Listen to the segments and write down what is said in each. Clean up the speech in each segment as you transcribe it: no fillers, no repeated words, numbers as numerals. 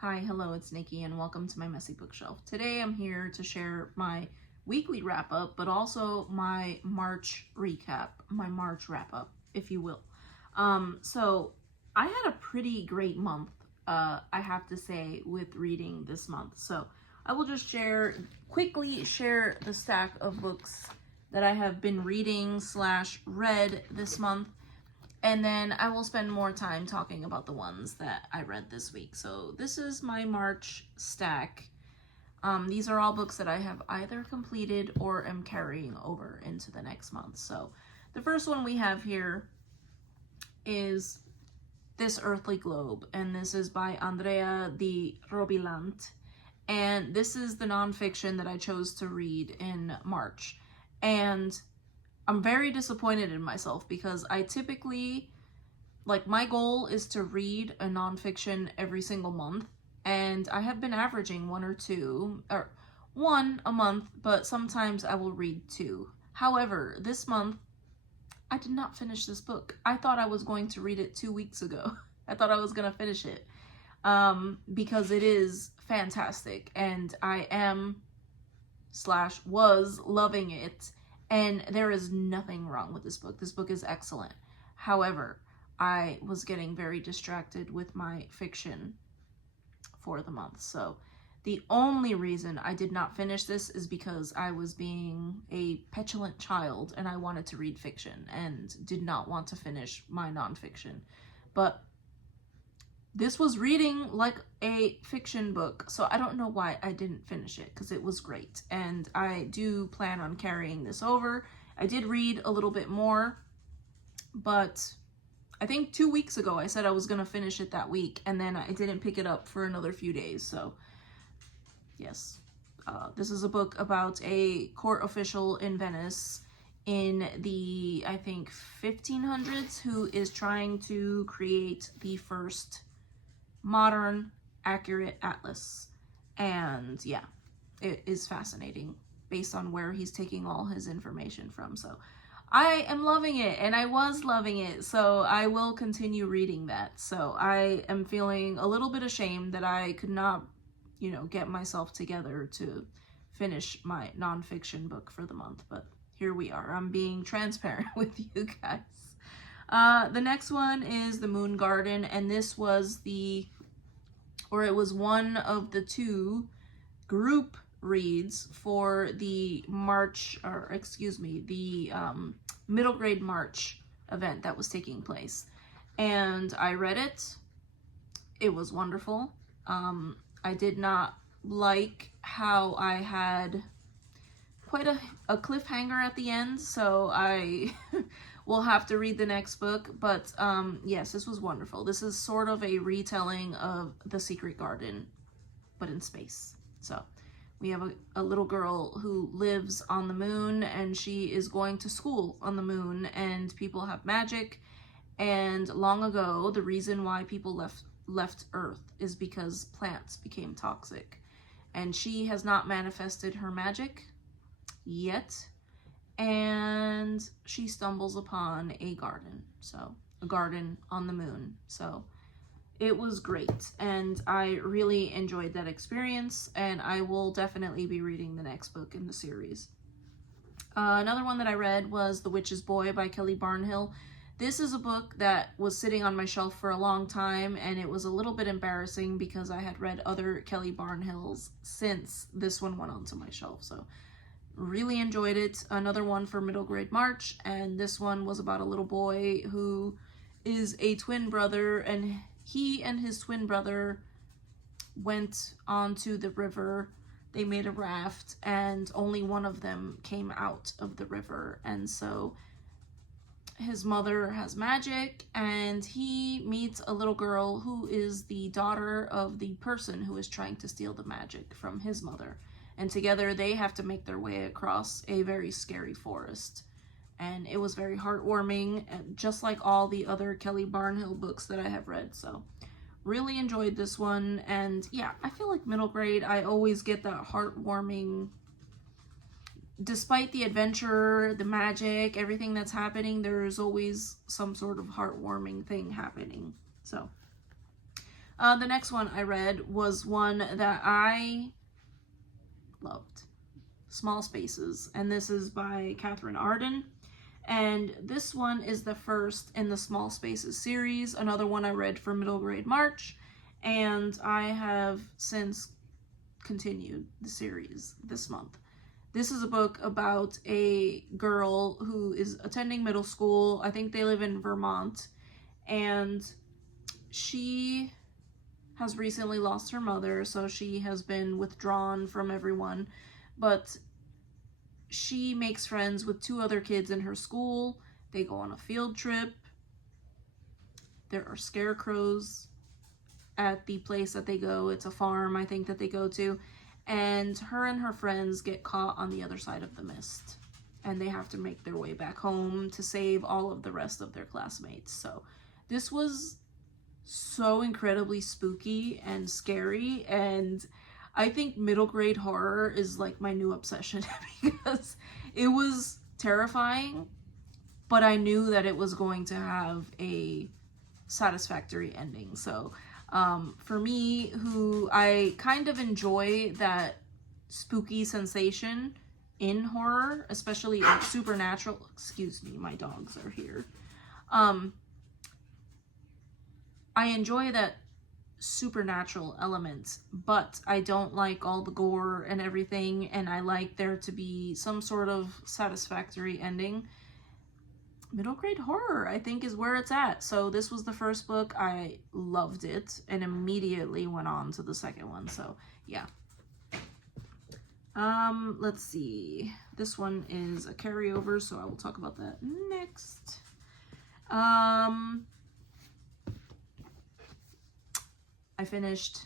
Hi, hello, it's Nikki, and welcome to my messy bookshelf. Today I'm here to share my weekly wrap up, but also my March recap, my March wrap up, if you will. So I had a pretty great month, I have to say, with reading this month. So I will just quickly share the stack of books that I have been reading / read this month. And then I will spend more time talking about the ones that I read this week. So this is my March stack. These are all books that I have either completed or am carrying over into the next month. So the first one we have here is This Earthly Globe, and this is by Andrea Di Robilant. And this is the nonfiction that I chose to read in March. And I'm very disappointed in myself because I typically, my goal is to read a nonfiction every single month, and I have been averaging one a month, but sometimes I will read two. However, this month, I did not finish this book. I thought I was going to read it 2 weeks ago. I thought I was going to finish it because it is fantastic, and I was loving it. And there is nothing wrong with this book. This book is excellent. However, I was getting very distracted with my fiction for the month. So the only reason I did not finish this is because I was being a petulant child and I wanted to read fiction and did not want to finish my nonfiction. But this was reading like a fiction book, so I don't know why I didn't finish it, because it was great, and I do plan on carrying this over. I did read a little bit more, but I think 2 weeks ago I said I was going to finish it that week, and then I didn't pick it up for another few days, so yes. This is a book about a court official in Venice in the, I think, 1500s who is trying to create the first modern, accurate atlas. And yeah, it is fascinating based on where he's taking all his information from. So I am loving it, and I was loving it, so I will continue reading that. So I am feeling a little bit ashamed that I could not, get myself together to finish my nonfiction book for the month, but here we are. I'm being transparent with you guys. The next one is The Moon Garden, and this was it was one of the two group reads for the middle grade March event that was taking place. And I read it. It was wonderful. I did not like how I had quite a cliffhanger at the end, so I will have to read the next book. But yes, this was wonderful. This is sort of a retelling of The Secret Garden, but in space. So we have a little girl who lives on the moon, and she is going to school on the moon, and people have magic. And long ago, the reason why people left Earth is because plants became toxic. And she has not manifested her magic yet, and she stumbles upon a garden on the moon. So it was great, and I really enjoyed that experience, and I will definitely be reading the next book in the series. Another one that I read was The Witch's Boy by Kelly Barnhill. This is a book that was sitting on my shelf for a long time, and it was a little bit embarrassing because I had read other Kelly Barnhills since this one went onto my shelf. So really enjoyed it. Another one for middle grade March, and this one was about a little boy who is a twin brother, and he and his twin brother went onto the river. They made a raft, and only one of them came out of the river. And so his mother has magic, and he meets a little girl who is the daughter of the person who is trying to steal the magic from his mother. And together they have to make their way across a very scary forest. And it was very heartwarming, just like all the other Kelly Barnhill books that I have read. So really enjoyed this one. And yeah, I feel like middle grade, I always get that heartwarming, despite the adventure, the magic, everything that's happening, there's always some sort of heartwarming thing happening. So The next one I read was one that I loved, Small Spaces, and this is by Catherine Arden. And this one is the first in the Small Spaces series, another one I read for middle grade March, and I have since continued the series this month. This is a book about a girl who is attending middle school. I think they live in Vermont, and she has recently lost her mother, so she has been withdrawn from everyone, but she makes friends with 2 other kids in her school. They go on a field trip. There are scarecrows at the place that they go. It's a farm, I think, that they go to. And her friends get caught on the other side of the mist. And they have to make their way back home to save all of the rest of their classmates. So this was so incredibly spooky and scary, and I think middle grade horror is like my new obsession because it was terrifying, but I knew that it was going to have a satisfactory ending. So for me, who I kind of enjoy that spooky sensation in horror, especially like supernatural, excuse me, my dogs are here. I enjoy that supernatural element, but I don't like all the gore and everything, and I like there to be some sort of satisfactory ending. Middle grade horror, I think, is where it's at. So this was the first book. I loved it and immediately went on to the second one. So yeah. Let's see. This one is a carryover, so I will talk about that next. I finished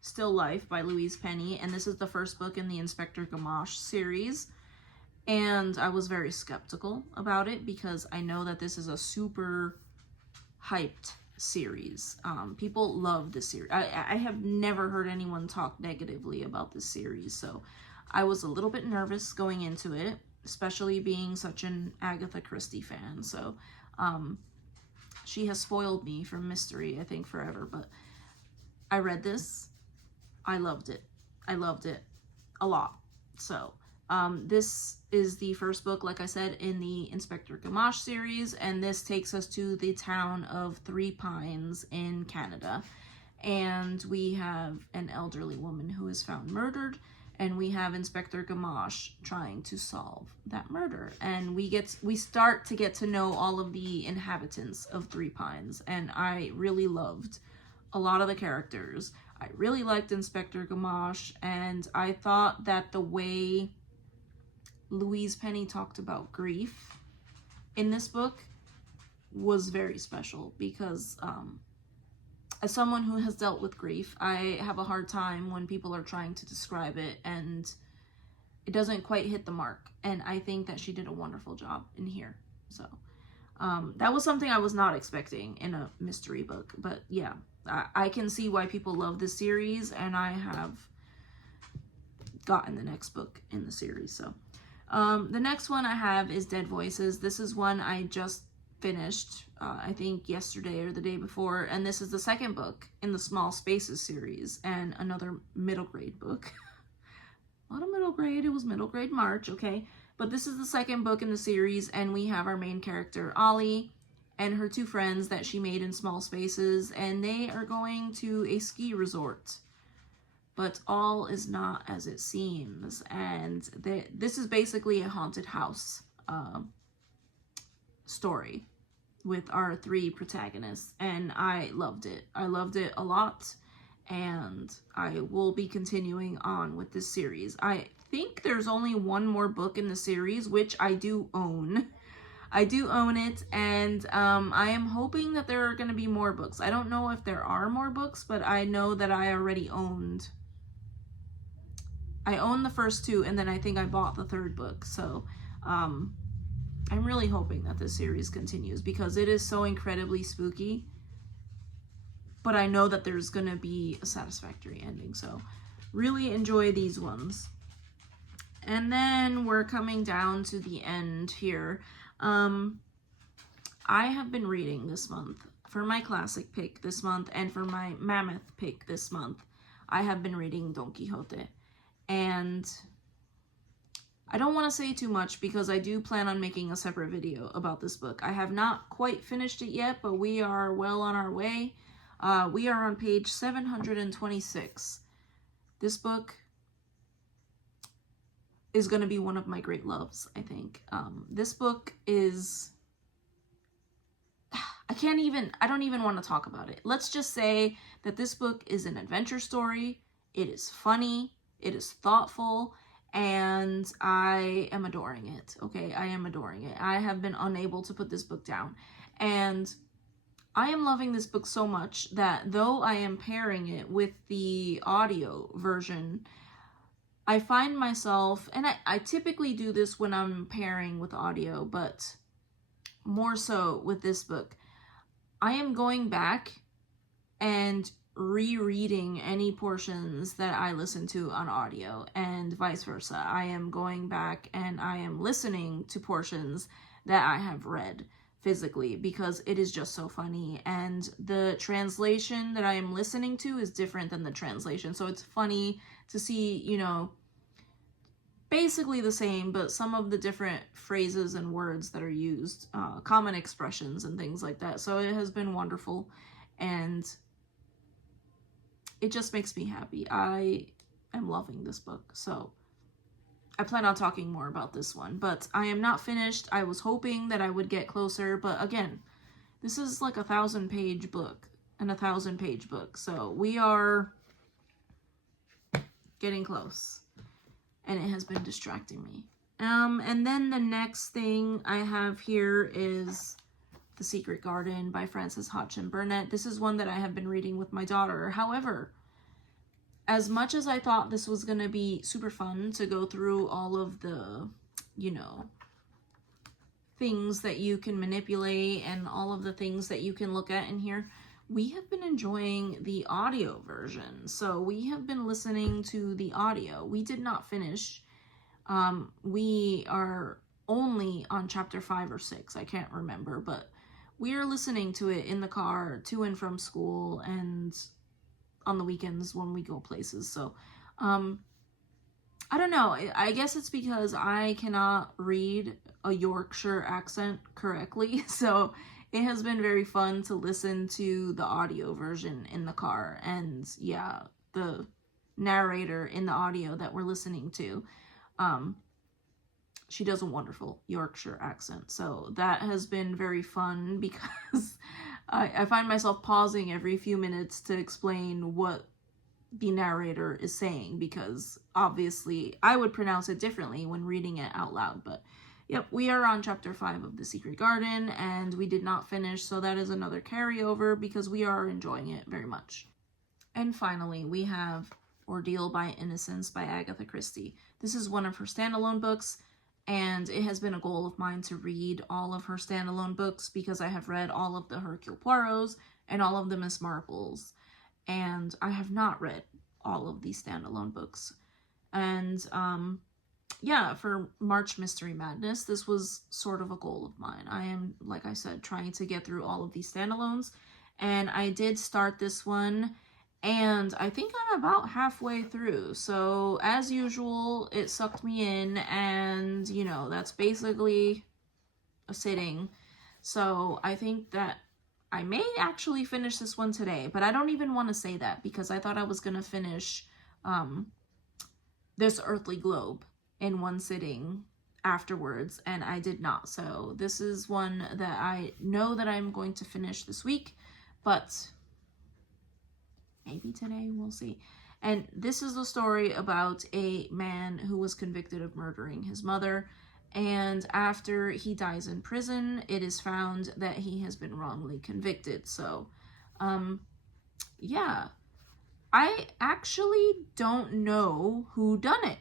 Still Life by Louise Penny, and this is the first book in the Inspector Gamache series. And I was very skeptical about it because I know that this is a super hyped series. People love this series. I have never heard anyone talk negatively about this series, so I was a little bit nervous going into it, especially being such an Agatha Christie fan. So she has spoiled me from mystery, I think, forever, but I read this. I loved it. I loved it a lot. So this is the first book, like I said, in the Inspector Gamache series, and this takes us to the town of Three Pines in Canada. And we have an elderly woman who is found murdered, and we have Inspector Gamache trying to solve that murder. And we start to get to know all of the inhabitants of Three Pines, and I really loved a lot of the characters. I really liked Inspector Gamache, and I thought that the way Louise Penny talked about grief in this book was very special because as someone who has dealt with grief, I have a hard time when people are trying to describe it and it doesn't quite hit the mark. And I think that she did a wonderful job in here. So that was something I was not expecting in a mystery book, but yeah. I can see why people love this series, and I have gotten the next book in the series. So the next one I have is Dead Voices. This is one I just finished, I think yesterday or the day before, and this is the second book in the Small Spaces series, and another middle grade book. A lot of middle grade. It was middle grade March, okay? But this is the second book in the series, and we have our main character, Ollie, and her 2 friends that she made in Small Spaces, and they are going to a ski resort. But all is not as it seems, and this is basically a haunted house story with our 3 protagonists, and I loved it. I loved it a lot, and I will be continuing on with this series. I think there's only one more book in the series, which I do own. I do own it, and I am hoping that there are going to be more books. I don't know if there are more books, but I know that I already owned. I owned the first 2, and then I think I bought the 3rd book. So I'm really hoping that this series continues because it is so incredibly spooky. But I know that there's going to be a satisfactory ending. So really enjoy these ones. And then we're coming down to the end here. I have been reading this month for my classic pick this month and for my mammoth pick this month, I have been reading Don Quixote. And I don't want to say too much because I do plan on making a separate video about this book. I have not quite finished it yet, but we are well on our way. We are on page 726. This book is going to be one of my great loves, I think. This book is... I don't even want to talk about it. Let's just say that this book is an adventure story. It is funny. It is thoughtful. And I am adoring it. Okay, I am adoring it. I have been unable to put this book down. And I am loving this book so much that though I am pairing it with the audio version, I find myself, and I typically do this when I'm pairing with audio, but more so with this book, I am going back and rereading any portions that I listen to on audio and vice versa. I am going back and I am listening to portions that I have read physically because it is just so funny, and the translation that I am listening to is different than the translation, so it's funny to see, you know, basically the same, but some of the different phrases and words that are used, common expressions and things like that. So it has been wonderful, and it just makes me happy. I am loving this book, so I plan on talking more about this one, but I am not finished. I was hoping that I would get closer, but again, this is like a 1,000-page book, and a 1,000-page book, so we are getting close. And it has been distracting me. And then the next thing I have here is The Secret Garden by Frances Hodgson Burnett. This is one that I have been reading with my daughter. However, as much as I thought this was going to be super fun to go through all of the, you know, things that you can manipulate and all of the things that you can look at in here, we have been enjoying the audio version. So we have been listening to the audio. We did not finish. We are only on chapter 5 or 6. I can't remember, but we are listening to it in the car to and from school and on the weekends when we go places. So, I don't know. I guess it's because I cannot read a Yorkshire accent correctly. So it has been very fun to listen to the audio version in the car. And yeah, the narrator in the audio that we're listening to, she does a wonderful Yorkshire accent. So that has been very fun because I find myself pausing every few minutes to explain what the narrator is saying, because obviously I would pronounce it differently when reading it out loud. But yep, we are on chapter 5 of The Secret Garden, and we did not finish, so that is another carryover because we are enjoying it very much. And finally, we have Ordeal by Innocence by Agatha Christie. This is one of her standalone books, and it has been a goal of mine to read all of her standalone books because I have read all of the Hercule Poirots and all of the Miss Marples, and I have not read all of these standalone books. And yeah, for March Mystery Madness, this was sort of a goal of mine. I am, like I said, trying to get through all of these standalones, and I did start this one, and I think I'm about halfway through. So as usual, it sucked me in, and you know, that's basically a sitting. So I think that I may actually finish this one today, but I don't even want to say that because I thought I was going to finish This Earthly Globe in one sitting afterwards, and I did not. So this is one that I know that I'm going to finish this week, but maybe today, we'll see. And this is a story about a man who was convicted of murdering his mother, and after he dies in prison, it is found that he has been wrongly convicted. So yeah, I actually don't know who done it.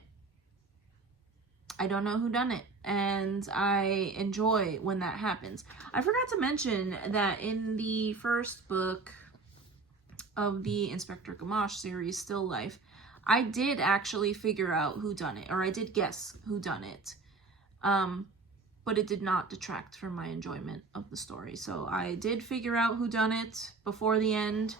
I don't know who done it, and I enjoy when that happens. I forgot to mention that in the first book of the Inspector Gamache series, Still Life, I did actually figure out who done it, or I did guess who done it. but it did not detract from my enjoyment of the story. So I did figure out who done it before the end.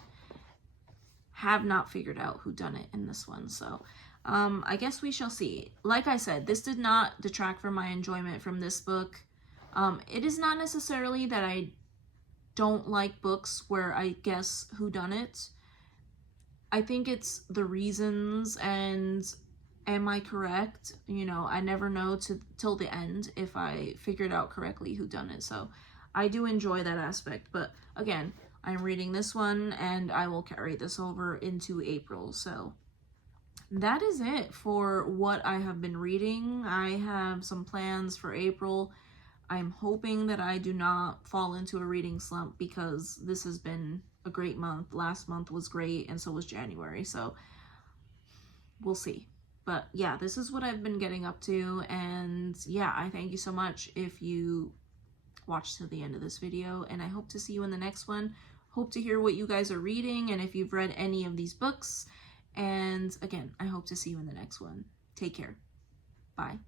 Have not figured out who done it in this one. So I guess we shall see. Like I said, this did not detract from my enjoyment from this book. It is not necessarily that I don't like books where I guess who done it. I think it's the reasons and am I correct? You know, I never know till the end if I figured out correctly who done it. So I do enjoy that aspect. But again, I'm reading this one and I will carry this over into April. So that is it for what I have been reading. I have some plans for April. I'm hoping that I do not fall into a reading slump because this has been a great month. Last month was great and so was January. So we'll see. But yeah, this is what I've been getting up to. And yeah, I thank you so much if you watched to the end of this video. And I hope to see you in the next one. Hope to hear what you guys are reading and if you've read any of these books. And again, I hope to see you in the next one. Take care. Bye.